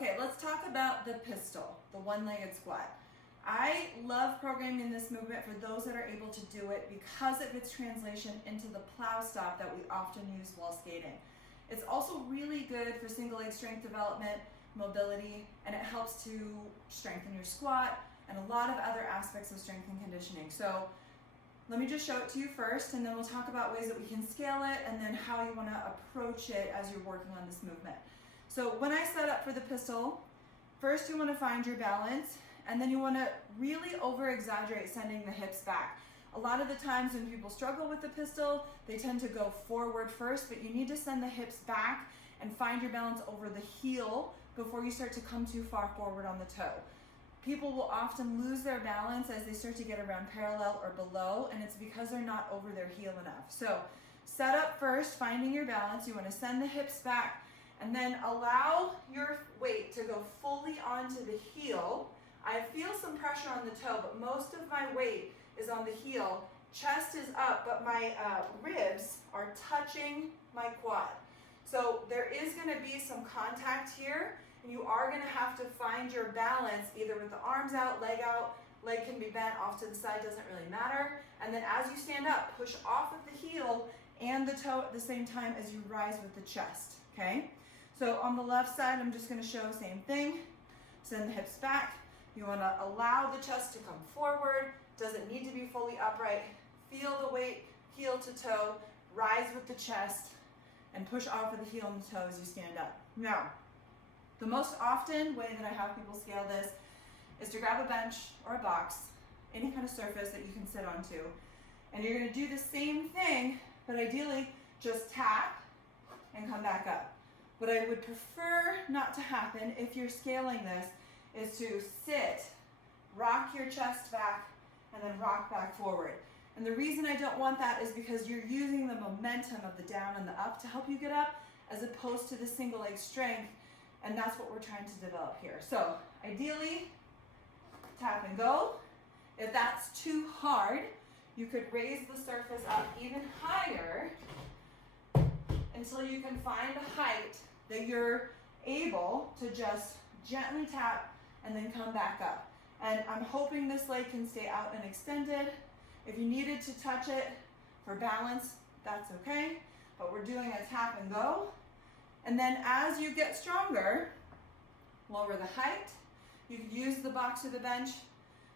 Okay, let's talk about the pistol, the one-legged squat. I love programming this movement for those that are able to do it because of its translation into the plow stop that we often use while skating. It's also really good for single leg strength development, mobility, and it helps to strengthen your squat and a lot of other aspects of strength and conditioning. So let me just show it to you first, and then we'll talk about ways that we can scale it and then how you want to approach it as you're working on this movement. So when I set up for the pistol, first you want to find your balance, and then you want to really over-exaggerate sending the hips back. A lot of the times when people struggle with the pistol, they tend to go forward first, but you need to send the hips back and find your balance over the heel before you start to come too far forward on the toe. People will often lose their balance as they start to get around parallel or below, and it's because they're not over their heel enough. So set up first, finding your balance. You want to send the hips back and then allow your weight to go fully onto the heel. I feel some pressure on the toe, but most of my weight is on the heel. Chest is up, but my ribs are touching my quad. So there is going to be some contact here, and you are going to have to find your balance either with the arms out, leg can be bent off to the side, doesn't really matter. And then as you stand up, push off of the heel and the toe at the same time as you rise with the chest, okay? So on the left side, I'm just going to show same thing. Send the hips back. You want to allow the chest to come forward. Doesn't need to be fully upright. Feel the weight, heel to toe, rise with the chest, and push off of the heel and the toe as you stand up. Now, the most often way that I have people scale this is to grab a bench or a box, any kind of surface that you can sit onto, and you're going to do the same thing, but ideally just tap and come back up. What I would prefer not to happen if you're scaling this is to sit, rock your chest back, and then rock back forward. And the reason I don't want that is because you're using the momentum of the down and the up to help you get up, as opposed to the single leg strength, and that's what we're trying to develop here. So ideally, tap and go. If that's too hard, you could raise the surface up even higher until you can find a height that you're able to just gently tap and then come back up. And I'm hoping this leg can stay out and extended. If you needed to touch it for balance, that's okay, but we're doing a tap and go. And then as you get stronger, lower the height. You could use the box or the bench.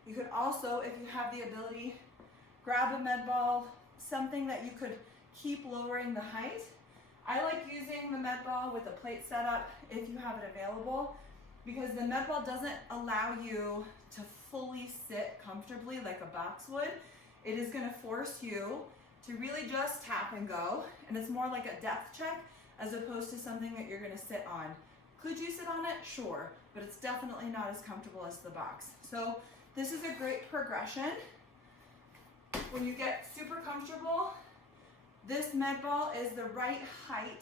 You could also, if you have the ability, grab a med ball, something that you could keep lowering the height. I like using the med ball with a plate setup if you have it available, because the med ball doesn't allow you to fully sit comfortably like a box would. It is going to force you to really just tap and go, and it's more like a depth check as opposed to something that you're going to sit on. Could you sit on it? Sure, but it's definitely not as comfortable as the box. So this is a great progression. When you get super comfortable, this med ball is the right height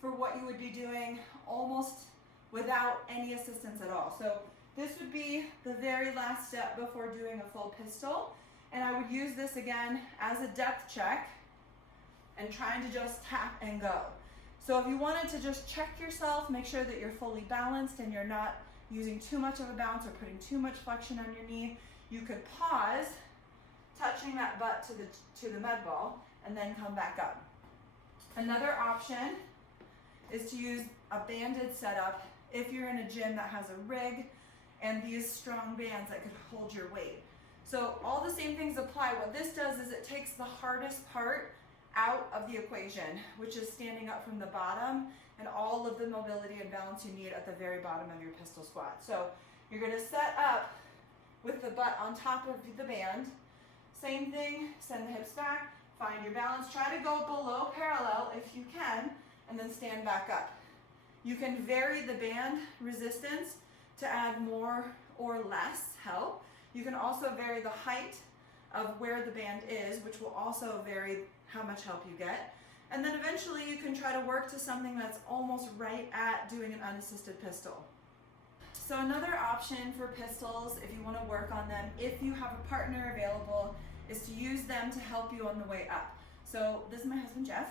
for what you would be doing almost without any assistance at all. So this would be the very last step before doing a full pistol. And I would use this again as a depth check and trying to just tap and go. So if you wanted to just check yourself, make sure that you're fully balanced and you're not using too much of a bounce or putting too much flexion on your knee, you could pause, touching that butt to the med ball, and then come back up. Another option is to use a banded setup if you're in a gym that has a rig and these strong bands that could hold your weight. So all the same things apply. What this does is it takes the hardest part out of the equation, which is standing up from the bottom and all of the mobility and balance you need at the very bottom of your pistol squat. So you're going to set up with the butt on top of the band. Same thing, send the hips back, find your balance, try to go below parallel if you can, and then stand back up. You can vary the band resistance to add more or less help. You can also vary the height of where the band is, which will also vary how much help you get. And then eventually you can try to work to something that's almost right at doing an unassisted pistol. So another option for pistols, if you want to work on them, if you have a partner available, is to use them to help you on the way up. So this is my husband Jeff,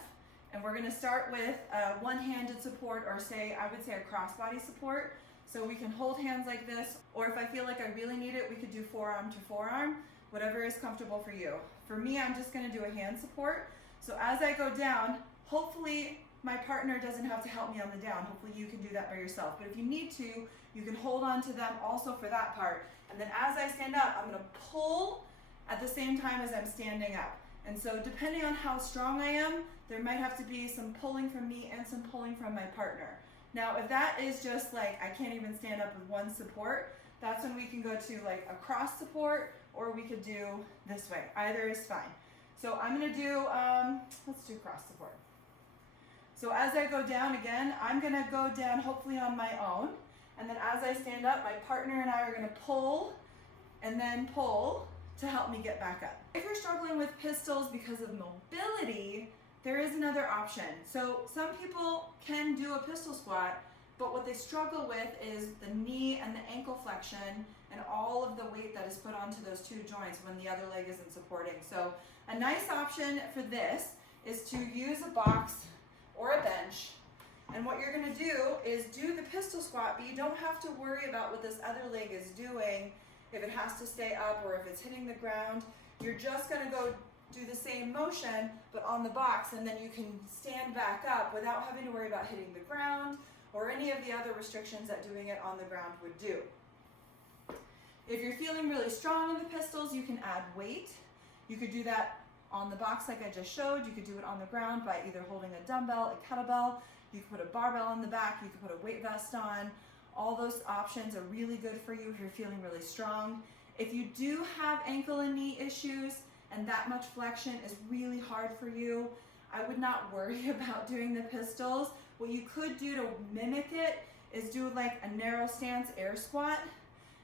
and we're going to start with one-handed support, or I would say a crossbody support. So we can hold hands like this, or if I feel like I really need it, we could do forearm to forearm, whatever is comfortable for you. For me, I'm just gonna do a hand support. So as I go down, hopefully my partner doesn't have to help me on the down. Hopefully you can do that by yourself. But if you need to, you can hold on to them also for that part. And then as I stand up, I'm gonna pull at the same time as I'm standing up. And so depending on how strong I am, there might have to be some pulling from me and some pulling from my partner. Now, if that is just like, I can't even stand up with one support, that's when we can go to like a cross support, or we could do this way. Either is fine. So I'm gonna do, let's do cross support. So as I go down again, I'm gonna go down hopefully on my own. And then as I stand up, my partner and I are gonna pull and then pull to help me get back up. If you're struggling with pistols because of mobility, there is another option. So some people can do a pistol squat, but what they struggle with is the knee and the ankle flexion and all of the weight that is put onto those two joints when the other leg isn't supporting. So a nice option for this is to use a box or a bench. And what you're gonna do is do the pistol squat, but you don't have to worry about what this other leg is doing, if it has to stay up or if it's hitting the ground. You're just gonna go do the same motion, but on the box, and then you can stand back up without having to worry about hitting the ground or any of the other restrictions that doing it on the ground would do. If you're feeling really strong in the pistols, you can add weight. You could do that on the box like I just showed. You could do it on the ground by either holding a dumbbell, a kettlebell. You could put a barbell on the back. You could put a weight vest on. All those options are really good for you if you're feeling really strong. If you do have ankle and knee issues and that much flexion is really hard for you, I would not worry about doing the pistols. What you could do to mimic it is do like a narrow stance air squat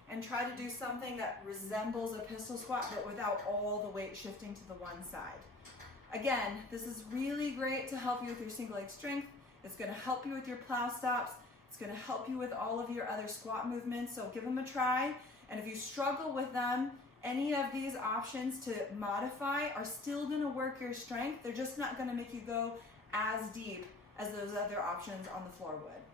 and try to do something that resembles a pistol squat but without all the weight shifting to the one side. Again, this is really great to help you with your single leg strength. It's gonna help you with your plow stops. It's gonna help you with all of your other squat movements, so give them a try. And if you struggle with them, any of these options to modify are still gonna work your strength. They're just not gonna make you go as deep as those other options on the floor would.